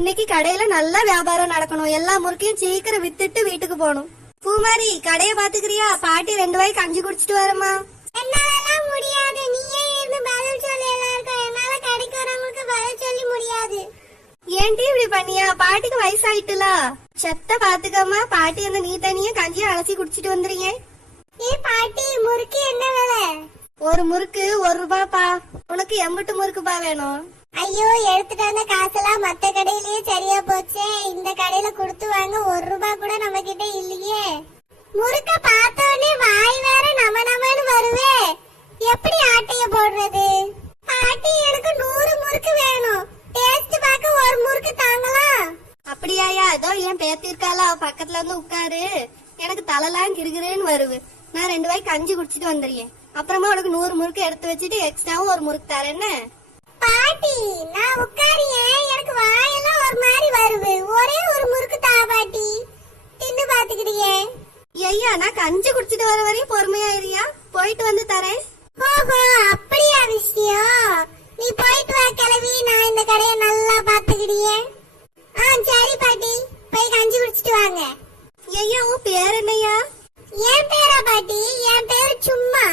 இன்னைக்கு கடையில நல்ல வியாபாரம் நடக்கணும். எல்லா முறுக்கையும் சீக்கிரம் வித்துட்டு வீட்டுக்கு போகணும். பூமாரி கடையை பாத்துக்கிறியா? பாட்டி 2 வாய் கஞ்சி குடிச்சிட்டு வரமா? என்னால முடியாது. நீயே இருந்து பதில் சொல்லு. எல்லாருக்கும் என்னால கடைக்கு வரவங்களுக்கு பதில் சொல்லி முடியாது. ஏன்டி இப்படி பண்ணியா? பாட்டிக்கு வயசாயிட்டுல. செத்த பாத்துக்கம்மா. பாட்டி அந்த நீ தனியா கஞ்சியை அலசி குடிச்சிட்டு வந்துறீங்க. ஏ பாட்டி, முறுக்கு என்ன விலை? ஒரு முறுக்கு 1 ரூபாப்பா. உனக்கு எம்பட்டு முறுக்குப்பா வேணும்? ஐயோ, எடுத்துட்டு வந்த காசெல்லாம் மத்த கடையிலயே சரியா போச்சே. இந்த கடையில கொடுத்து வாங்க 1 ரூபாய் கூட நம்ம கிட்ட இல்லையே. முறுக்க பார்த்த உடனே வாய் வேற நமன்னு வருவே. எப்படி ஆட்டைய போடுறது? பாட்டி, எனக்கு 100 முறுக்கு வேணும். டேஸ்ட் பார்க்க 1 முறுக்கு தாங்கலாம். அப்படியாயா? ஏதோ என் பேத்தி இருக்காளா, பக்கத்துல இருந்து உட்காரு. எனக்கு தலைலாம் கிருகிருன்னு வருது. நான் 2 வாய் கஞ்சி குடிச்சிட்டு வந்துடுறேன். அப்புறமா உனக்கு 100 முறுக்கு எடுத்து வச்சுட்டு எக்ஸ்ட்ராவும் 1 முறுக்கு தரேன்னு. பாட்டி, நான் உட்காரியேன். எனக்கு வாயெல்லாம் ஒரு மாதிரி வருது. ஒரே 1 முறுக்கு தா பாட்டி. தின்னு பாத்துக்கிறியே. ஐயா, நான் கஞ்சி குடிச்சிட்டு வர வரையும் பொறுமையாயிரியா? போயிட்டு வந்து தரேன். ஓஹோ, அப்படியா விஷயம்? நீ போயிட்டு வா கிளவி. நான் இந்த கடையை நல்லா பாத்துக்கிறியே. சரி பாட்டி, போய் கஞ்சி குடிச்சிட்டு வாங்க. ஐயா, உன் பேர் என்னையா? என் பேரா பாட்டி? என் பேரு சும்மா.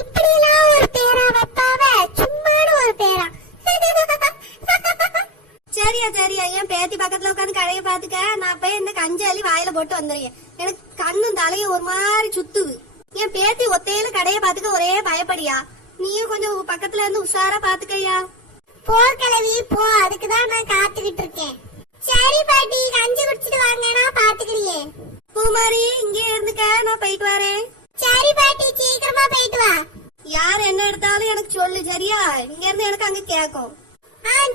இப்படிலாம் ஒரு பேரா வைப்பாவ? சும்மானு ஒரு பேரா? சரியா சரியா, என் பேத்தி பக்கத்துல உட்காந்து கடையை பாத்துக்க. நான் போய் இந்த கஞ்சி அள்ளி வாயில போட்டு வந்துடுறேன். எனக்கு கண்ணும் தலையும் ஒரு மாதிரி சுத்துது. என் பேத்தி ஒத்தையில கடையை பாத்துக்க ஒரே பயப்படியா? நீயும் கொஞ்சம் பக்கத்துல இருந்து உஷாரா பாத்துக்கையா. போ கிளவி போ. அதுக்குதான் நான் காத்துக்கிட்டு இருக்கேன். சரி பாட்டி, கஞ்சி குடிச்சிட்டு வாங்க. நான் பாத்துக்கிறேன். பூமாரி, இங்கே இருந்துக்க. நான் போயிட்டு வரேன். சரி பாட்டி, சீக்கிரமா போயிட்டு வா. யார் என்ன எடுத்தாலும் எனக்கு சொல்லு, சரியா? இங்க இருந்து எனக்கு அங்க கேக்கும்.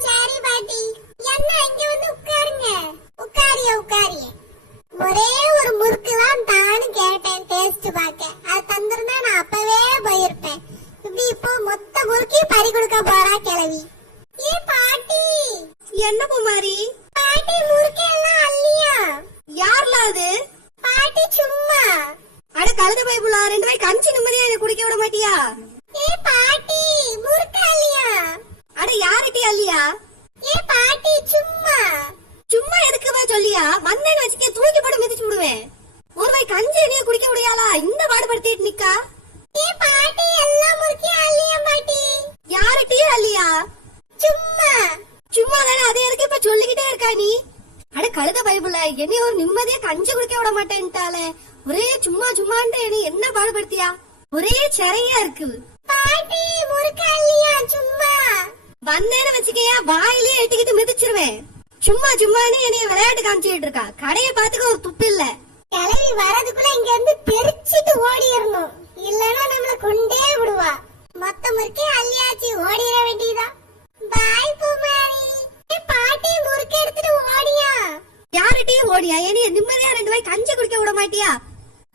சரி பாட்டி. என்ன இங்க வந்து உட்காருங்க. உட்காரிய. ஒரே 1 முறுக்கு தான் தானு கேட்டேன் டேஸ்ட் பார்க்க. அது தந்திருந்தா நான் அப்பவே போயிருப்பேன். இப்படி இப்போ மொத்த முறுக்கையும் பறி கொடுக்க போறா கிளவி. ஏ பாட்டி. என்ன பூமாரி? பாட்டி, முறுக்கு எல்லாம் அள்ளியா? யார்ல அது? பாட்டி சும்மா. அட கழுத பைப்புல 2 வாய் கஞ்சி நிம்மதியா என்ன குடிக்க விட மாட்டியா? ஏ பாட்டி, முறுக்கு அள்ளியா? அட யார்கிட்ட அல்லியா? ஏ பாட்டி சும்மா. சும்மா எதுக்குவா சொல்லியா? வந்தேன்னு வச்சுக்க, தூக்கி போட்டு மிதிச்சு விடுவேன். 1 வாய் கஞ்சி நீ குடிக்க முடியாளா? இந்த பாடுபடுத்திட்டு நிக்கா. ஏ பாட்டி, எல்லா முறுக்கையும் அள்ளியா பாட்டி? யார்கிட்டயும் அல்லியா? சும்மா. சும்மா தானே, அதே இருக்கு. இப்ப சொல்லிக்கிட்டே இருக்கா நீ. அட கழுத பைப்புல என்னைய ஒரு நிம்மதியா கஞ்சி குடிக்க விட மாட்டேன்ட்டாலே. ஒரே சும்மான்ட்டு நீ என்ன பாடுபடுத்தியா? ஒரே சிறையா இருக்கு. பாட்டி, முறுக்கு அள்ளியா? சும்மா. வந்தேன்னு வச்சுக்கையா, வாயிலே எட்டிக்கிட்டு மிதிச்சிருவேன். சும்மான்னு என்னைய விளையாட்டு காமிச்சிட்டு இருக்கா. கடையை பாத்துக்க ஒரு துப்பு இல்ல. கிளவி வரதுக்குள்ள இங்க இருந்து தெரிச்சிட்டு ஓடிடணும். இல்லன்னா நம்மள கொண்டே விடுவா. மொத்த முறுக்கே அள்ளியாச்சு, ஓடிட வேண்டியதா. பாய் பூமாரி. பாட்டி, முறுக்கு எடுத்துட்டு ஓடியா? யார்கிட்டயும் ஓடியா? என்னைய நிம்மதியா 2 வாய் கஞ்சி குடிக்க விட மாட்டியா?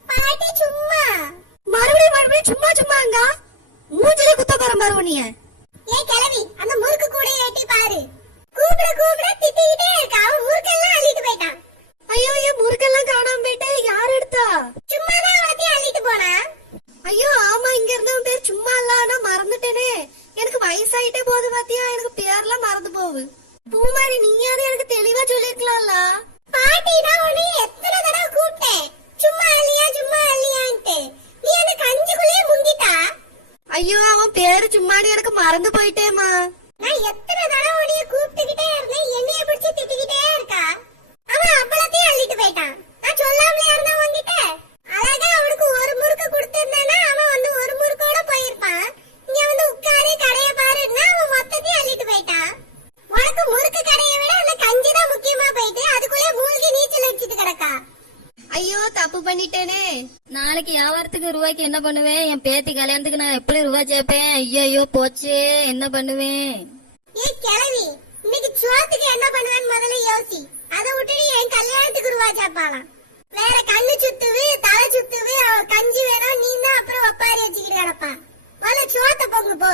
பாட்டி சும்மா. மறுபடியும் சும்மாங்க. மூஞ்சிலே குத்த போற மறுபடிய. ஏ கிளவி, அந்த முறுக்கு கூட ஏட்டி பாரு. கூப்பிட திட்டிக்கிட்டே இருக்கா. அவன் முறுக்கெல்லாம் அள்ளிட்டு போயிட்டான். ஐயோ, என் முறுக்கெல்லாம் காணாம போயிட்டே. யார் எடுத்தா? சும்மாதான் அவளத்தையும் அள்ளிட்டு போனா. ஐயோ ஆமா, இங்க இருந்தவன் பேர் சும்மா இல்ல. நான் மறந்துட்டேனே. எனக்கு வயசாயிட்டே போகுது பாத்தியா. எனக்கு பேர்லாம் மறந்து போகுது. பூமாரி, நீயாவது எனக்கு தெளிவா சொல்லிருக்கலாம்ல. பாட்டி, நான் உன்னை எத்தனை தடவை கூப்பிட்டேன். சும்மா அள்ளியான்ட்டு. நீ அந்த கஞ்சிக்குள்ளேயே முங்கிட்டா. ஐயோ, அவன் பேரு சும்மாடி எனக்கு மறந்து போயிட்டேமா. நான் எத்தனை தடவை உன்னைய கூப்பிட்டுக்கிட்டே இருந்தேன். என்னைய பிடிச்சி திட்டிக்கிட்டே இருக்கா. அவன் அவ்வளத்தையும் அள்ளிட்டு போயிட்டான். நான் சொல்லாமலே இருந்தா உன்கிட்ட. அழகா அவனுக்கு 1 முறுக்கு கொடுத்திருந்தானா அவன் வந்து 1 முறுக்கோட போயிருப்பான். இங்க வந்து உட்காரு, கடைய பாருன்னா அவன் மொத்தத்தையும் அள்ளிட்டு போயிட்டான். உனக்கு முறுக்கு கடையை விட அந்த கஞ்சி தான் முக்கியமா போயிட்டு அதுக்குள்ளே மூழ்கி நீச்சல் அடிச்சிட்டு கிடக்கா. ஐயோ, தப்பு பண்ணிட்டேனே. நாளைக்கு வியாபாரத்துக்கு ரூபாய்க்கு என்ன பண்ணுவேன்? என் பேத்தி கல்யாணத்துக்கு நான் எப்படி ரூபாய் சேர்ப்பேன்? ஐயோ போச்சே, என்ன பண்ணுவேன்? ஏ கிளவி, இன்னைக்கு சோத்துக்கு என்ன பண்ணுவேன்னு முதல்ல யோசி. அதை விட்டுட்டு என் கல்யாணத்துக்கு ரூபா சேர்ப்பாலாம். வேற கண்ணு சுத்துவு, தலை சுத்துவு, கஞ்சி வேணும். நீ தான் அப்புறம் ஒப்பாரி வச்சுக்கிட்டு கிடப்பான். முதல்ல சோத்த பொங்கு போ.